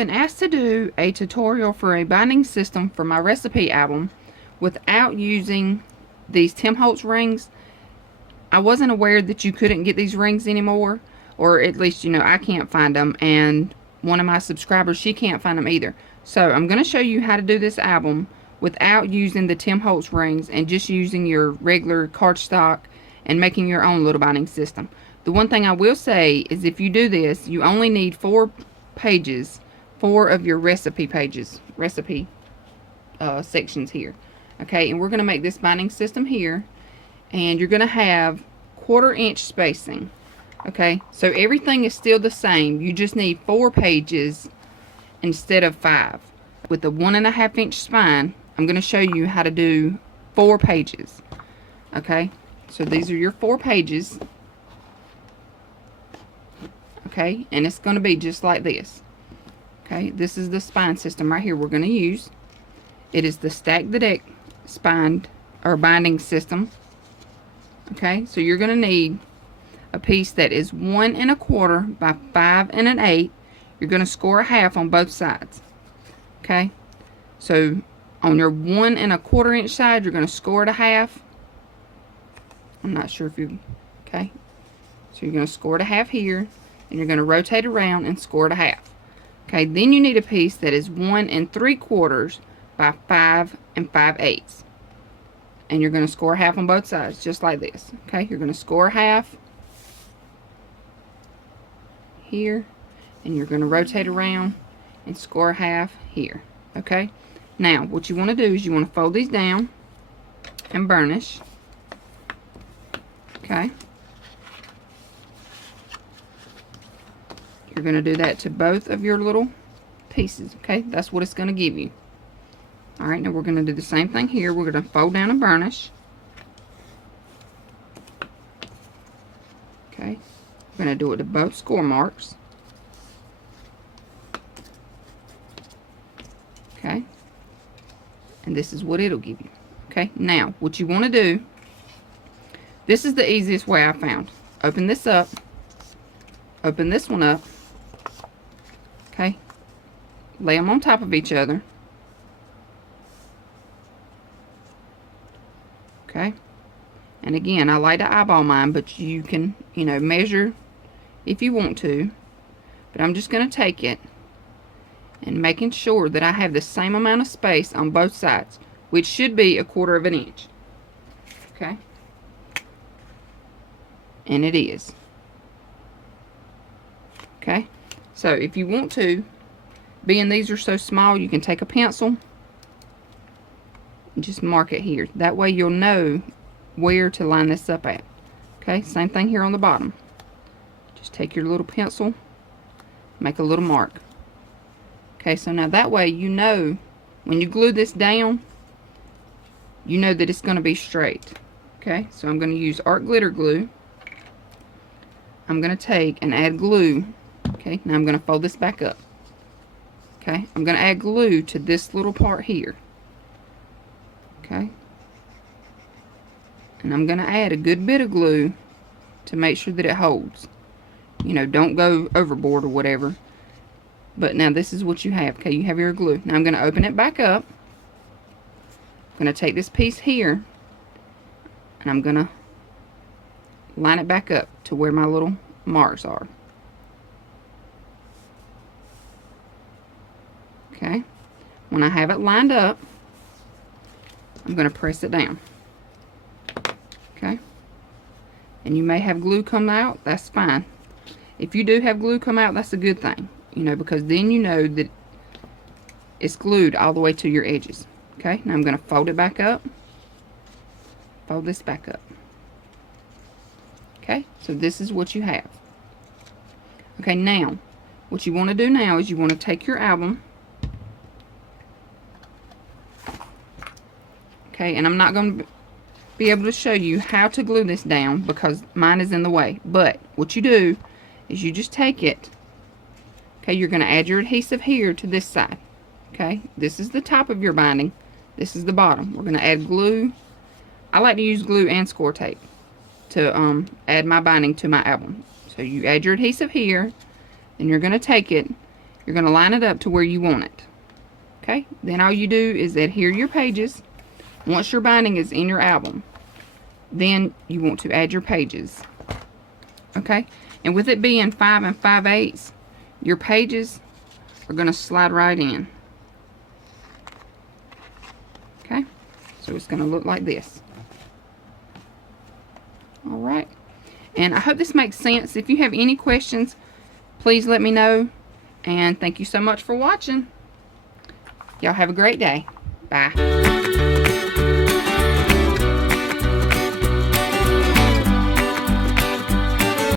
been asked to do a tutorial for a binding system for my recipe album without using these Tim Holtz rings. I wasn't aware that you couldn't get these rings anymore, or at least, you know, I can't find them, and one of my subscribers, she can't find them either. So I'm going to show you how to do this album without using the Tim Holtz rings and just using your regular cardstock and making your own little binding system. The one thing I will say is if you do this, you only need 4 pages, 4 of your recipe pages, sections here. Okay, and we're going to make this binding system here, and you're going to have 1/4 inch spacing. Okay, so everything is still the same. You just need 4 pages instead of 5. With the 1.5 inch spine, I'm going to show you how to do 4 pages. Okay, so these are your 4 pages. Okay, and it's going to be just like this. Okay, this is the spine system right here we're going to use. It is the Stack the Deck spine or binding system. Okay, so you're going to need a piece that is 1 1/4 by 5 1/8. You're going to score a half on both sides. Okay, so on your 1 1/4 inch side, you're going to score it a half. I'm not sure if you, okay, so you're going to score it a half here, and you're going to rotate around and score it a half. Okay, then you need a piece that is 1 3/4 by 5 5/8, and you're going to score a half on both sides, just like this. Okay, you're going to score a half here, and you're going to rotate around and score a half here. Okay, now what you want to do is you want to fold these down and burnish. Okay, you're going to do that to both of your little pieces. Okay, that's what it's going to give you. Alright, now we're going to do the same thing here. We're going to fold down and burnish. Okay, we're going to do it to both score marks. Okay, and this is what it'll give you. Okay, now what you want to do, this is the easiest way I found. Open this up, open this one up. Okay, lay them on top of each other. Okay, and again, I like to eyeball mine, but you can, you know, measure if you want to. But I'm just going to take it and making sure that I have the same amount of space on both sides, which should be 1/4 inch. Okay, and it is. Okay, so if you want to, being these are so small, you can take a pencil and just mark it here. That way you'll know where to line this up at. Okay, same thing here on the bottom. Just take your little pencil, make a little mark. Okay, so now that way you know when you glue this down, you know that it's going to be straight. Okay, so I'm going to use art glitter glue. I'm going to take and add glue. Okay, now I'm going to fold this back up. Okay, I'm going to add glue to this little part here. Okay, and I'm going to add a good bit of glue to make sure that it holds. You know, don't go overboard or whatever. But now this is what you have. Okay, you have your glue. Now I'm going to open it back up. I'm going to take this piece here, and I'm going to line it back up to where my little marks are. Okay, when I have it lined up, I'm going to press it down. Okay, and you may have glue come out, that's fine. If you do have glue come out, that's a good thing, you know, because then you know that it's glued all the way to your edges. Okay, now I'm going to fold it back up, fold this back up. Okay, so this is what you have. Okay, now what you want to do now is you want to take your album. Okay, and I'm not going to be able to show you how to glue this down because mine is in the way. But what you do is you just take it. Okay, you're going to add your adhesive here to this side. Okay, this is the top of your binding. This is the bottom. We're going to add glue. I like to use glue and score tape to add my binding to my album. So you add your adhesive here, and you're going to take it. You're going to line it up to where you want it. Okay, then all you do is adhere your pages. Once your binding is in your album, then you want to add your pages. Okay, and with it being 5 5/8, your pages are going to slide right in. Okay, so it's going to look like this. Alright, and I hope this makes sense. If you have any questions, please let me know. And thank you so much for watching. Y'all have a great day. Bye.